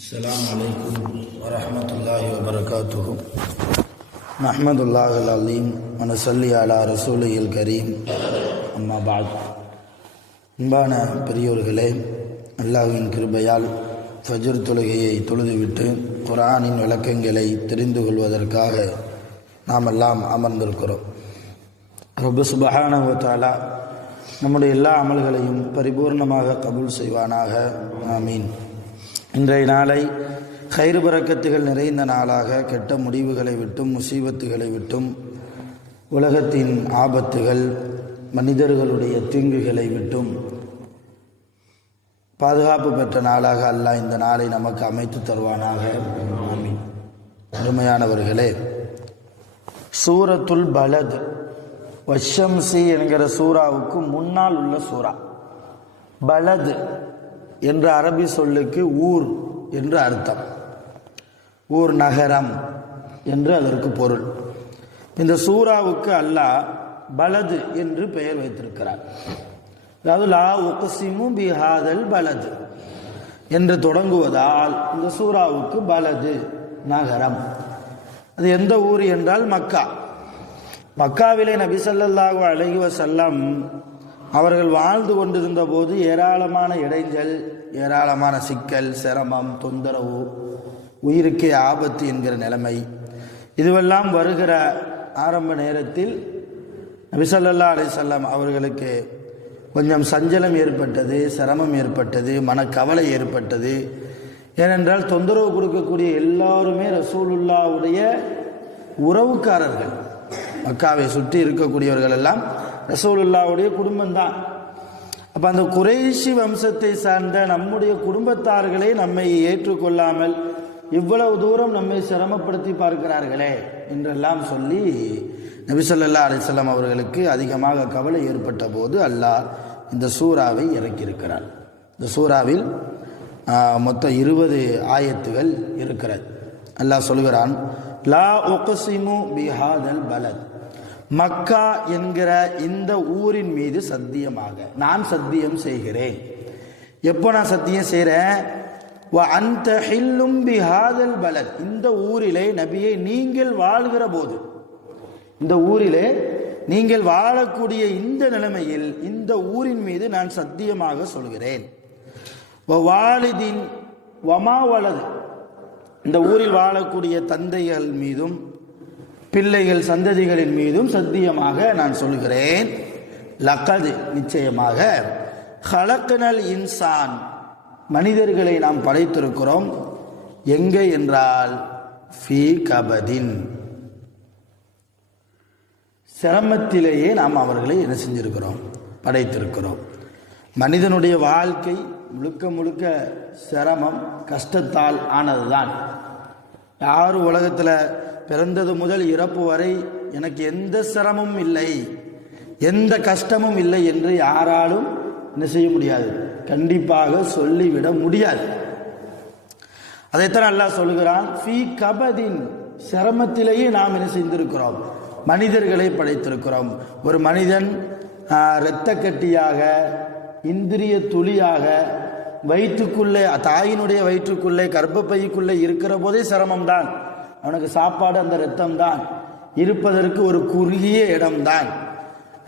السلام عليكم ورحمة الله وبركاته نحمد الله العظيم ونصلي على رسوله الكريم أما بعد அன்பான பெரியோர்களே, அல்லாஹ்வின் கிருபையால் ஃபஜ்ர் தொழுகையை தொழுதுவிட்டு குர்ஆனின் விளக்கங்களை தெரிந்து கொள்வதற்காக நாம் எல்லாம் அமர்ந்திருக்கிறோம். ரப்பு சுப்ஹானஹு வ தஆலா நம்முடைய எல்லா அமல்களையும் பரிபூர்ணமாக கபூல் செய்வானாக, ஆமீன். இன்றைய நாளை கைர் பரக்கத்துகள் நிறைந்த நாளாக, கெட்ட முடிவுகளை விட்டும் முசீபத்துகளை விட்டும் உலகத்தின் ஆபத்துகள் மனிதர்களுடைய தீங்குகளை விட்டும் பாதுகாப்பு பெற்ற நாளாக அல்லாஹ் இந்த நாளை நமக்கு அமைத்து தருவானாக, ஆமீன். அருமையானவர்களே, சூரத்துல் பலத் வஷம்சி என்கிற சூறாவுக்கு முன்னால் உள்ள சூறா. பலத் என்ற அரபி சொல்லுக்கு ஊர் என்று அர்த்தம். ஊர், நகரம் என்று அதற்கு பொருள். இந்த சூறாவுக்கு அல்லாஹ் பலது என்று பெயர் வைத்திருக்கிறார். அதாவது லா உக்ஸிமு பிஹாதல் பலது என்று தொடங்குவதால் இந்த சூறாவுக்கு பலது, நகரம். அது எந்த ஊர் என்றால் மக்கா. மக்காவிலே நபி ஸல்லல்லாஹு அலைஹி வஸல்லம் அவர்கள் வாழ்ந்து கொண்டிருந்த போது ஏராளமான இடைஞ்சல், ஏராளமான சிக்கல், சிரமம், தொந்தரவு, உயிருக்கே ஆபத்து என்கிற நிலைமை, இதுவெல்லாம் வருகிற ஆரம்ப நேரத்தில் நபி ஸல்லல்லாஹு அலைஹி வஸல்லம் அவர்களுக்கு கொஞ்சம் சஞ்சலம் ஏற்பட்டது, சிரமம் ஏற்பட்டது, மனக்கவலை ஏற்பட்டது. ஏனென்றால் தொந்தரவு கொடுக்கக்கூடிய எல்லாருமே ரசூலுல்லாவுடைய உறவுக்காரர்கள். மக்காவை சுற்றி இருக்கக்கூடியவர்கள் எல்லாம் ரசூலுல்லாவுடைய குடும்பம்தான். அப்போ அந்த குறைஷி வம்சத்தை சார்ந்த நம்முடைய குடும்பத்தார்களை நம்மை ஏற்றுக்கொள்ளாமல் இவ்வளவு தூரம் நம்மை சிரமப்படுத்தி பார்க்கிறார்களே என்றெல்லாம் சொல்லி நபி ஸல்லல்லாஹு அலைஹி வஸல்லம் அவர்களுக்கு அதிகமாக கவலை ஏற்பட்ட போது அல்லாஹ் இந்த சூறாவை இறக்கியிருக்கிறார். இந்த சூறாவில் மொத்தம் 20 ஆயத்துகள் இருக்கிறது. அல்லாஹ் சொல்கிறான், லா உக்ஸிமு பிஹாதல் பலத், மக்கா என்கிற இந்த ஊரின் மீது சத்தியமாக நான் சத்தியம் செய்கிறேன். எப்போ நான் சத்தியம் செய்கிறேன்? வ அன்த ஹில்லும் பிஹாதல் பலத், இந்த ஊரிலே நபியை நீங்கள் வாழ்கிற போது, இந்த ஊரிலே நீங்கள் வாழக்கூடிய இந்த நிலைமையில் இந்த ஊரின் மீது நான் சத்தியமாக சொல்கிறேன். வாலிதின் வமா வலது, இந்த ஊரில் வாழக்கூடிய தந்தைகள் மீதும் பிள்ளைகள் சந்ததிகளின் மீதும் சத்தியமாக நான் சொல்கிறேன். லக்கது, நிச்சயமாக, ஹலக்னல் இன்சான், மனிதர்களை நாம் படைத்திருக்கிறோம். எங்கே என்றால் ஃபீ கபதின், சிரமத்திலேயே நாம் அவர்களை என்ன செஞ்சிருக்கிறோம்? படைத்திருக்கிறோம். மனிதனுடைய வாழ்க்கை முழுக்க முழுக்க சிரமம், கஷ்டத்தால் ஆனதுதான். யாரும் உலகத்தில் பிறந்தது முதல் இறப்பு வரை எனக்கு எந்த சிரமமும் இல்லை, எந்த கஷ்டமும் இல்லை என்று யாராலும் என்ன செய்ய முடியாது, கண்டிப்பாக சொல்லிவிட முடியாது. அதைத்தான் அல்லாஹ் சொல்கிறான், ஃபீ கபதின், சிரமத்திலேயே நாம் என்ன செய்திருக்கிறோம்? மனிதர்களை படைத்திருக்கிறோம். ஒரு மனிதன் இரத்த கட்டியாக, இந்திரிய துளியாக வயிற்றுக்குள்ளே, தாயினுடைய வயிற்றுக்குள்ளே, கர்ப்பப்பைக்குள்ளே இருக்கிற போதே சிரமம்தான். அவனுக்கு சாப்பாடு அந்த இரத்தம் தான், இருப்பதற்கு ஒரு குறுகிய இடம்தான்.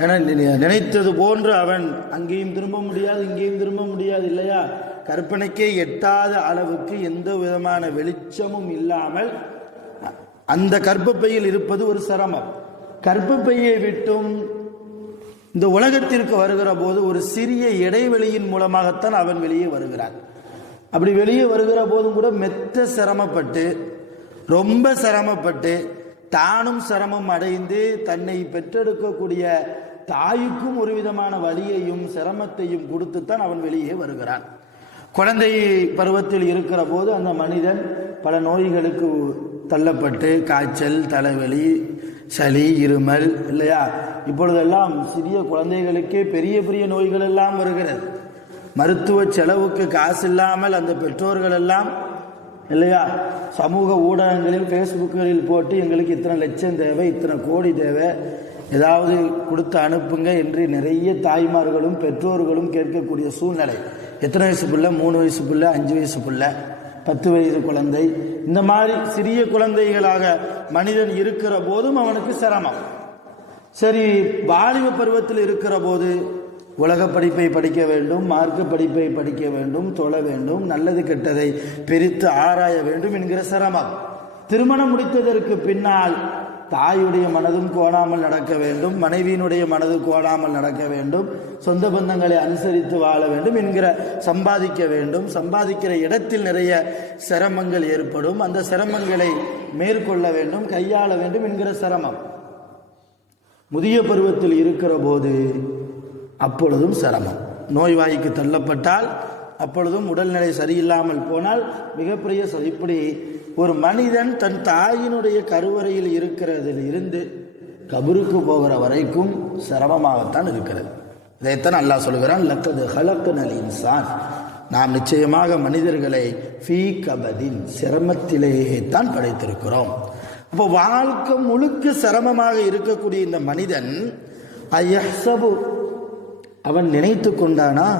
என நினைத்தது போன்று அவன் அங்கேயும் திரும்ப முடியாது, இங்கேயும் திரும்ப முடியாது, இல்லையா? கற்பனைக்கே எட்டாத அளவுக்கு எந்த விதமான வெளிச்சமும் இல்லாமல் அந்த கர்ப்பப்பையில் இருப்பது ஒரு சிரமம். கர்ப்பப்பையை விட்டும் இந்த உலகத்திற்கு வருகிற போது ஒரு சிறிய இடைவெளியின் மூலமாகத்தான் அவன் வெளியே வருகிறான். அப்படி வெளியே வருகிற போதும் கூட மெத்த சிரமப்பட்டு, ரொம்ப சிரமப்பட்டு, தானும் சிரமம் அடைந்து தன்னை பெற்றெடுக்கக்கூடிய தாய்க்கும் ஒரு விதமான வலியையும் சிரமத்தையும் கொடுத்துத்தான் அவன் வெளியே வருகிறான். குழந்தை பருவத்தில் இருக்கிற போது அந்த மனிதன் பல நோய்களுக்கு தள்ளப்பட்டு, காய்ச்சல், தலைவலி, சளி, இருமல், இல்லையா? இப்பொழுதெல்லாம் சிறிய குழந்தைகளுக்கே பெரிய பெரிய நோய்கள் எல்லாம் வருகிறது. மருத்துவ செலவுக்கு காசு இல்லாமல் அந்த பெற்றோர்கள் எல்லாம், இல்லையா, சமூக ஊடகங்களில், ஃபேஸ்புக்குகளில் போட்டு எங்களுக்கு இத்தனை லட்சம் தேவை, இத்தனை கோடி தேவை, ஏதாவது கொடுத்து அனுப்புங்க என்று நிறைய தாய்மார்களும் பெற்றோர்களும் கேட்கக்கூடிய சூழ்நிலை. எத்தனை வயசு பிள்ளை? 3 வயசு பிள்ளை, 5 வயசு பிள்ளை, 10 வயது குழந்தை, இந்த மாதிரி சிறிய குழந்தைகளாக மனிதன் இருக்கிற போதும் அவனுக்கு சிரமம். சரி, வாலிப பருவத்தில் இருக்கிற போது உலக படிப்பை படிக்க வேண்டும், மார்க்க படிப்பை படிக்க வேண்டும், தொழ வேண்டும், நல்லது கெட்டதை பிரித்து ஆராய வேண்டும் என்கிற சிரமம். திருமணம் முடித்ததற்கு பின்னால் தாயுடைய மனதும் கோணாமல் நடக்க வேண்டும், மனைவியினுடைய மனது கோணாமல் நடக்க வேண்டும், சொந்த பந்தங்களை அனுசரித்து வாழ வேண்டும் என்கிற சம்பாதிக்க வேண்டும், சம்பாதிக்கிற இடத்தில் நிறைய சிரமங்கள் ஏற்படும், அந்த சிரமங்களை மேற்கொள்ள வேண்டும், கையாள வேண்டும் என்கிற சிரமம். முதிய பருவத்தில் இருக்கிற போது அப்பொழுதும் சிரமம். நோய்வாய்க்கு தள்ளப்பட்டால், அப்பொழுதும் உடல்நிலை சரியில்லாமல் போனால் மிகப்பெரிய இப்படி ஒரு மனிதன் தன் தாயினுடைய கருவறையில் இருக்கிறதில் இருந்து கபருக்கு போகிற வரைக்கும் சிரமமாகத்தான் இருக்கிறது. இதைத்தான் அல்லாஹ் சொல்கிறான், லக்கது ஹலக்னல் இன்சான், நாம் நிச்சயமாக மனிதர்களை ஃபீ கபதின், சிரமத்திலேயே தான் படைத்திருக்கிறோம். அப்போ வாழ்க்கை முழுக்க சிரமமாக இருக்கக்கூடிய இந்த மனிதன் அயஹ்சபு, அவன் நினைத்து கொண்டானா,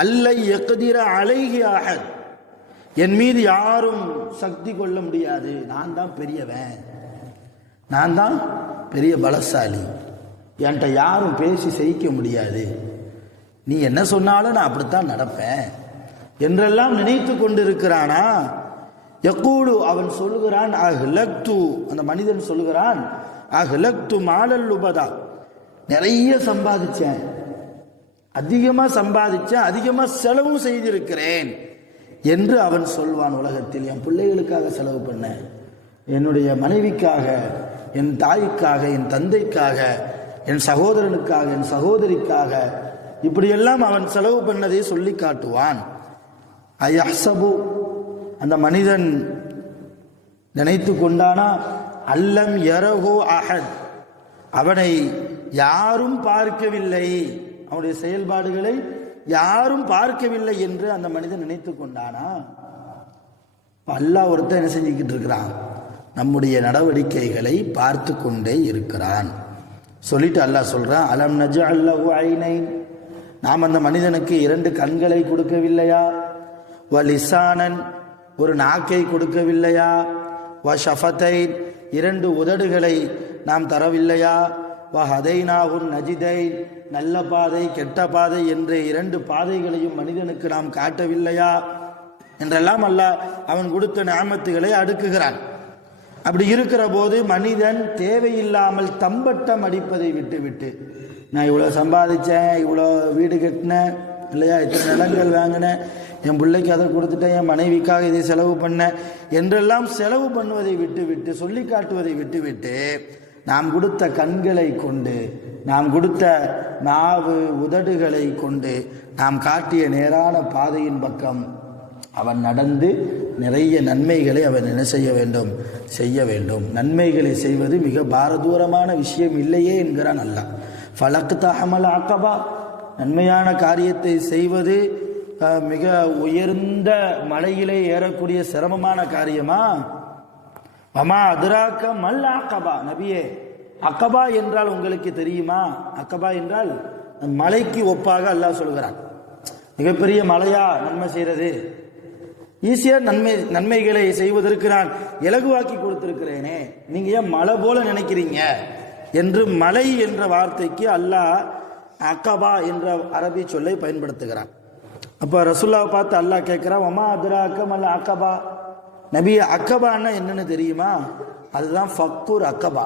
அல்லை யக்திர அலைஹி அஹத், என் மீது யாரும் சக்தி கொள்ள முடியாது, நான் தான் பெரியவன், நான் தான் பெரிய பலசாலி, என்கிட்ட யாரும் பேசி செய்ய முடியாது, நீ என்ன சொன்னாலும் நான் அப்படித்தான் நடப்பேன் என்றெல்லாம் நினைத்து கொண்டிருக்கிறானா. யக்கூடு, அவன் சொல்லுகிறான், அஹ்லக்து, அந்த மனிதன் சொல்லுகிறான், அஹ்லக்து மாலல் உபதா, நிறைய சம்பாதிச்சேன், அதிகமாக சம்பாதிச்சேன், அதிகமாக செலவு செய்திருக்கிறேன் என்று அவன் சொல்வான். உலகத்தில் என் பிள்ளைகளுக்காக செலவு பண்ணேன், என்னுடைய மனைவிக்காக, என் தாய்க்காக, என் தந்தைக்காக, என் சகோதரனுக்காக, என் சகோதரிக்காக, இப்படியெல்லாம் அவன் செலவு பண்ணதை சொல்லி காட்டுவான். அயஹ்சபு, அந்த மனிதன் நினைத்து கொண்டானா, அல்லம் யரஹு அஹத், அவனை யாரும் பார்க்கவில்லை, அவனுடைய செயல்பாடுகளை யாரும் பார்க்கவில்லை என்று அந்த மனிதன் நினைத்து கொண்டானா. அல்லாஹ் ஒருத்தன் என்ன செஞ்சுக்கிட்டு இருக்கிறான், நம்முடைய நடவடிக்கைகளை பார்த்து கொண்டே இருக்கிறான். சொல்லிட்டு அல்லாஹ் சொல்றான், அலம் நஜஅல் லஹு ஐனைன், நாம் அந்த மனிதனுக்கு 2 கண்களை கொடுக்கவில்லையா, வலிசானன், ஒரு நாக்கை கொடுக்கவில்லையா, வஷஃபத்தைன், 2 உதடுகளை நாம் தரவில்லையா, வஹதைனாஹுன் நஜிதைன், நல்ல பாதை கெட்ட பாதை என்று 2 பாதைகளையும் மனிதனுக்கு நாம் காட்டவில்லையா என்றெல்லாம் அல்லாஹ் அவன் கொடுத்த நிஅமத்துகளை அடுக்குகிறான். அப்படி இருக்கிற போது மனிதன் தேவையில்லாமல் தம்பட்டம் அடிப்பதை விட்டுவிட்டு, நான் இவ்வளோ சம்பாதிச்சேன், இவ்வளோ வீடு கட்டினேன் இல்லையா, இத்தனை நிலங்கள் வாங்கினேன், என் பிள்ளைக்கு அதை கொடுத்துட்டேன், என் மனைவிக்காக இதை செலவு பண்ணேன் என்றெல்லாம் செலவு பண்ணுவதை விட்டுவிட்டு, சொல்லி காட்டுவதை விட்டுவிட்டு, நாம் கொடுத்த கண்களை கொண்டு, நாம் கொடுத்த நாவு உதடுகளை கொண்டு, நாம் காட்டிய நேரான பாதையின் பக்கம் அவன் நடந்து நிறைய நன்மைகளை அவன் என்ன செய்ய வேண்டும், செய்ய வேண்டும். நன்மைகளை செய்வது மிக பாரதூரமான விஷயம் இல்லையே என்கிறான் அல்லாஹ். ஃபலக் தஹமல் அகபா, நன்மையான காரியத்தை செய்வது மிக உயர்ந்த மலையிலே ஏறக்கூடிய சிரமமான காரியமா? வமா அதுராக்க மல் அகபா, நபியே அகபா என்றால் உங்களுக்கு தெரியுமா? அகபா என்றால் மலைக்கு ஒப்பாக அல்லாஹ் சொல்கிறான். மிகப்பெரிய மலையா நன்மை செய்கிறது, ஈஸியாக நன்மைகளை செய்வதற்கு நான் இலகுவாக்கி கொடுத்திருக்கிறேனே, நீங்க ஏன் மலை போல நினைக்கிறீங்க என்று மலை என்ற வார்த்தைக்கு அல்லாஹ் அகபா என்ற அரபி சொல்லை பயன்படுத்துகிறான். அப்போ ரசூலுல்லாஹ் பார்த்து அல்லாஹ் கேட்கிறான், வமா அதுராக்க மல் அகபா, நபி அக்கபான்னா என்னன்னு தெரியுமா? அதுதான் ஃபக்குர் அக்கபா,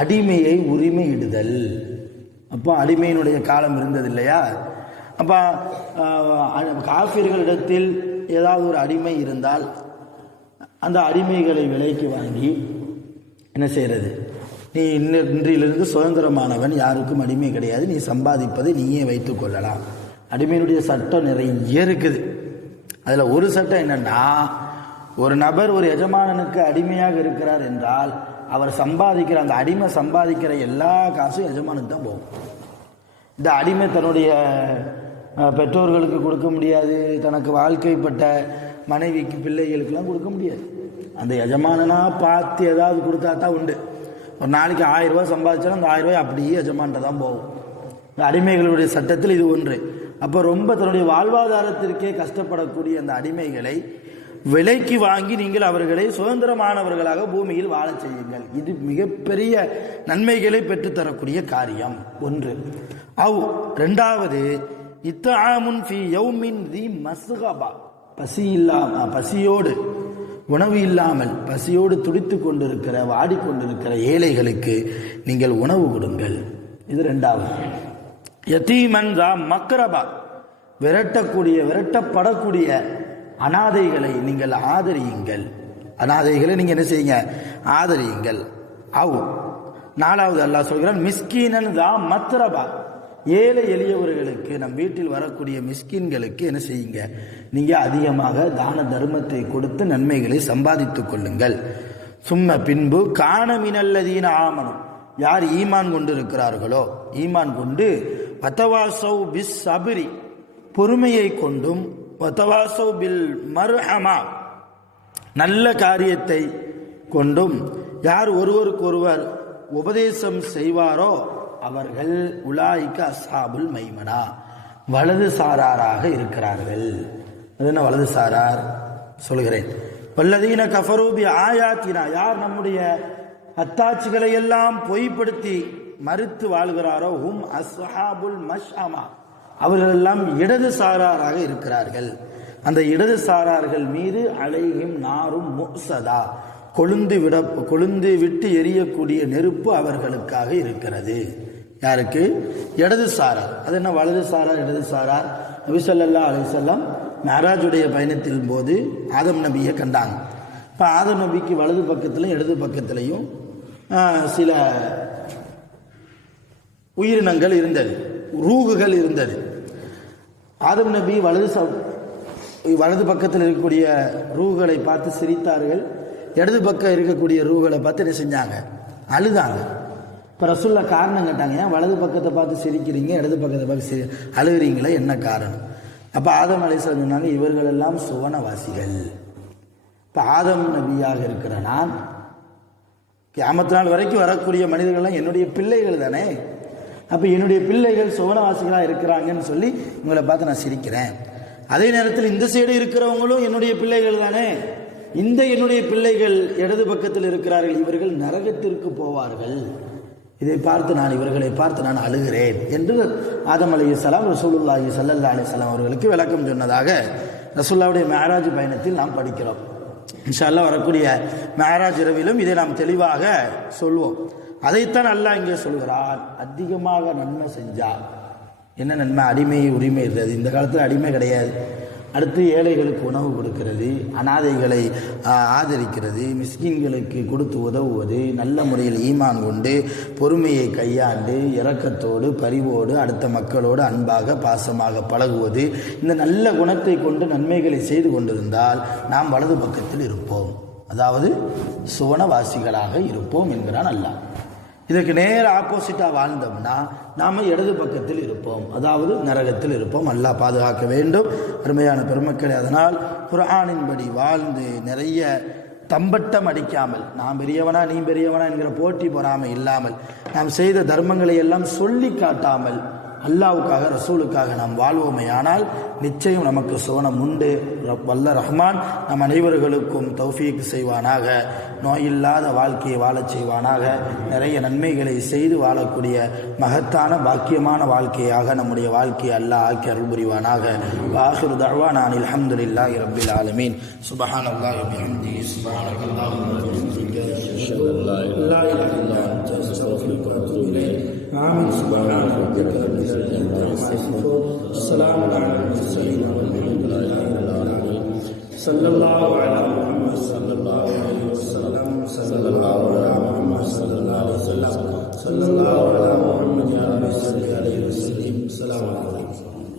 அடிமையை உரிமையிடுதல். அப்போ அடிமையினுடைய காலம் இருந்தது இல்லையா? அப்போ காஃபிர்களிடத்தில் ஏதாவது ஒரு அடிமை இருந்தால் அந்த அடிமைகளை விலைக்கு வாங்கி என்ன செய்கிறது, நீ இன்றிலிருந்து சுதந்திரமானவன், யாருக்கும் அடிமை கிடையாது, நீ சம்பாதிப்பதை நீயே வைத்துக் கொள்ளலாம். அடிமையினுடைய சட்டம் நிறைய இருக்குது. அதில் ஒரு சட்டம் என்னன்னா, ஒரு நபர் ஒரு எஜமானனுக்கு அடிமையாக இருக்கிறார் என்றால் அவர் சம்பாதிக்கிற, அந்த அடிமை சம்பாதிக்கிற எல்லா காசும் எஜமானுக்கு தான் போகும். இந்த அடிமை தன்னுடைய பெற்றோர்களுக்கு கொடுக்க முடியாது, தனக்கு வாழ்க்கைப்பட்ட மனைவிக்கு பிள்ளைகளுக்கெல்லாம் கொடுக்க முடியாது. அந்த எஜமானனா பார்த்து ஏதாவது கொடுத்தா தான் உண்டு. ஒரு நாளைக்கு 1000 ரூபாய் சம்பாதிச்சாலும் அந்த 1000 ரூபாய் அப்படியே எஜமான்ட்ட தான் போகும். இந்த அடிமைகளுடைய சட்டத்தில் இது ஒன்று. அப்போ ரொம்ப தன்னுடைய வாழ்வாதாரத்திற்கே கஷ்டப்படக்கூடிய அந்த அடிமைகளை விலைக்கு வாங்கி நீங்கள் அவர்களை சுதந்திரமானவர்களாக பூமியில் வாழச் செய்யுங்கள். இது மிகப்பெரிய நன்மைகளை பெற்றுத்தரக்கூடிய காரியம் ஒன்று. இரண்டாவது, இத்ஆமுன் ஃபீ யௌமின் தி மஸ்கபா, பசியோடு உணவு இல்லாமல் பசியோடு துடித்து கொண்டிருக்கிற வாடிக்கொண்டிருக்கிற ஏழைகளுக்கு நீங்கள் உணவு கொடுங்கள். இது இரண்டாவது. யதீமன் தா மக்ரபா, விரட்டப்படக்கூடிய அனாதைகளை நீங்கள் ஆதரியுங்கள். அனாதைகளை நீங்க என்ன செய்யுங்க? ஆதரியுங்கள். நாலாவது அல்லாஹ் சொல்கிறான், மிஸ்கீனன் தா மத்ரபா, ஏழை எளியவர்களுக்கு நம் வீட்டில் வரக்கூடிய மிஸ்கின்களுக்கு என்ன செய்யுங்க? நீங்க அதிகமாக தான தர்மத்தை கொடுத்து நன்மைகளை சம்பாதித்துக் கொள்ளுங்கள். சும்ம பின்பு காணமினல்லதீன ஆமனும், யார் ஈமான் கொண்டு இருக்கிறார்களோ, ஈமான் கொண்டு வதவாசௌ பிஸ் சப்ரி, பொறுமையை கொண்டும், வதவாசௌ பில் மர்ஹமா, நல்ல காரியத்தை கொண்டும் யார் ஒருவருக்கொருவர் உபதேசம் செய்வாரோ அவர்கள் உலாயிக்க அஸ்ஹாபுல் மைமனா, வலது சாராராக இருக்கிறார்கள். அது என்ன வலது சாரார்? சொல்கிறேன். வல்லதீன கஃபரு பி ஆயாத்தினா, யார் நம்முடைய அத்தாட்சிகளை எல்லாம் பொய்ப்படுத்தி மறுத்து வாழ்கிறாரோ ஹும் அஸ்ஹாபுல் மஷ்அமா, அவர்கள் எல்லாம் இடது சாராராக இருக்கிறார்கள். அந்த இடது சாரார்கள் மீது அலைஹிம் நாரும் முஸதா, கொழுந்து விட்டு எரியக்கூடிய நெருப்பு அவர்களுக்காக இருக்கிறது. யாருக்கு? இடது சாரார். அது என்ன வலது சாரார் இடது சாரார்? நபி ஸல்லல்லாஹு அலைஹி வஸல்லம் மேராஜுடைய பயணத்தின் போது ஆதம் நபியை கண்டாங்க. இப்போ ஆதம் நபிக்கு வலது பக்கத்திலும் இடது பக்கத்திலையும் சில உயிரினங்கள் இருந்தது, ரூகுகள் இருந்தது. ஆதம் நபி வலது பக்கத்தில் இருக்கக்கூடிய ரூகளை பார்த்து சிரித்தார்கள். இடது பக்கம் இருக்கக்கூடிய ரூகளை பார்த்து என்ன செஞ்சாங்க? அழுதாங்க. இப்போ ரசூல்லா காரணம் கேட்டாங்க, ஏன் வலது பக்கத்தை பார்த்து சிரிக்கிறீங்க, இடது பக்கத்தை பார்த்து அழுகிறீங்களே, என்ன காரணம்? அப்போ ஆதம் அலைஹிஸ்ஸலாம் சொன்னாங்க, இவர்கள் எல்லாம் சுவனவாசிகள். இப்போ ஆதம் நபியாக இருக்கிற நான் கியாமத் நாள் வரைக்கும் வரக்கூடிய மனிதர்கள்லாம் என்னுடைய பிள்ளைகள் தானே. அப்போ என்னுடைய பிள்ளைகள் சுவனவாசிகளாக இருக்கிறாங்கன்னு சொல்லி உங்களை பார்த்து நான் சிரிக்கிறேன். அதே நேரத்தில் இந்த சைடு இருக்கிறவங்களும் என்னுடைய பிள்ளைகள் தானே. இந்த என்னுடைய பிள்ளைகள் இடது பக்கத்தில் இருக்கிறார்கள், இவர்கள் நரகத்திற்கு போவார்கள். இதை பார்த்து இவர்களை பார்த்து நான் அழுகிறேன் என்று ஆதம் அலைஹிஸ்ஸலாம் ரசூலுல்லாஹி ஸல்லல்லாஹு அலைஹி வஸல்லம் அவர்களுக்கு விளக்கம் சொன்னதாக ரசூலுல்லாஹ்வுடைய மேராஜ் பயணத்தில் நாம் படிக்கிறோம். இன்ஷா அல்லாஹ் வரக்கூடிய மேராஜ் இரவிலும் இதை நாம் தெளிவாக சொல்வோம். அதைத்தான் அல்லாஹ் இங்கே சொல்கிறான், அதிகமாக நன்மை செஞ்சா என்ன நன்மை? அடிமை உரிமை இருக்கிறது. இந்த காலத்தில் அடிமை கிடையாது. அடுத்து ஏழைகளுக்கு உணவு கொடுக்கிறது, அனாதைகளை ஆதரிக்கிறது, மிஸ்கின்களுக்கு கொடுத்து உதவுவது, நல்ல முறையில் ஈமான் கொண்டு பொறுமையை கையாண்டு இரக்கத்தோடு பரிவோடு அடுத்த மக்களோடு அன்பாக பாசமாக பழகுவது, இந்த நல்ல குணத்தை கொண்டு நன்மைகளை செய்து கொண்டிருந்தால் நாம் வலது பக்கத்தில் இருப்போம், அதாவது சுவனவாசிகளாக இருப்போம் என்கிறான் அல்லாஹ். இதற்கு நேர ஆப்போசிட்டாக வாழ்ந்தோம்னா நாம் இடது பக்கத்தில் இருப்போம், அதாவது நரகத்தில் இருப்போம். அல்லாஹ் பாதுகாக்க வேண்டும். அருமையான பெருமக்களே, அதனால் குர்ஆனின்படி வாழ்ந்து நிறைய தம்பட்டம் அடிக்காமல், நான் பெரியவனா நீ பெரியவனா என்கிற போட்டி பொறாமை இல்லாமல், நாம் செய்த தர்மங்களை எல்லாம் சொல்லி காட்டாமல் அல்லாஹ்வுக்காக ரசூலுக்காக நாம் வாழ்வோமே ஆனால் நிச்சயம் நமக்கு சுவனம் உண்டு. வல்ல ரஹ்மான் நம் அனைவர்களுக்கும் தௌஃபீக் செய்வானாக, நோயில்லாத வாழ்க்கையை வாழச் செய்வானாக, நிறைய நன்மைகளை செய்து வாழக்கூடிய மகத்தான பாக்கியமான வாழ்க்கையாக நம்முடைய வாழ்க்கையை அல்லாஹ் ஆக்கி அருள் புரிவானாக. ஆகிரு தஅவானா அல்ஹம்துலில்லாஹி ரப்பில் ஆலமீன். சுப்ஹானல்லாஹி வ பிஹம்திஹி, சுப்ஹானல்லாஹி வ பிஹம்திஹி, அஷ்ஹது அன் லா இலாஹா இல்லா அன்த அஸ்தக்ஃபிருக வ அத்தூபு இலைக். ஆமீன். சுப்ஹான ரப்பிக ரப்பில் இஸ்ஸத்தி அம்மா யசிஃபூன், ஸலாமுன் அலல் முர்ஸலீன், வல்ஹம்துலில்லாஹி ரப்பில் ஆலமீன். ஸல்லல்லாஹு அலா முஹம்மத் ஸல்லல்லாஹு அலைஹி வஸல்லம், ஸல்லல்லாஹு அலா முஹம்மத் ஸல்லல்லாஹு அலைஹி வஸல்லம், ஸல்லல்லாஹு அலா முஹம்மத் யா ரப்பி ஸல்லி அலைஹி வஸல்லம். ஸலாமு அலைக்கும்.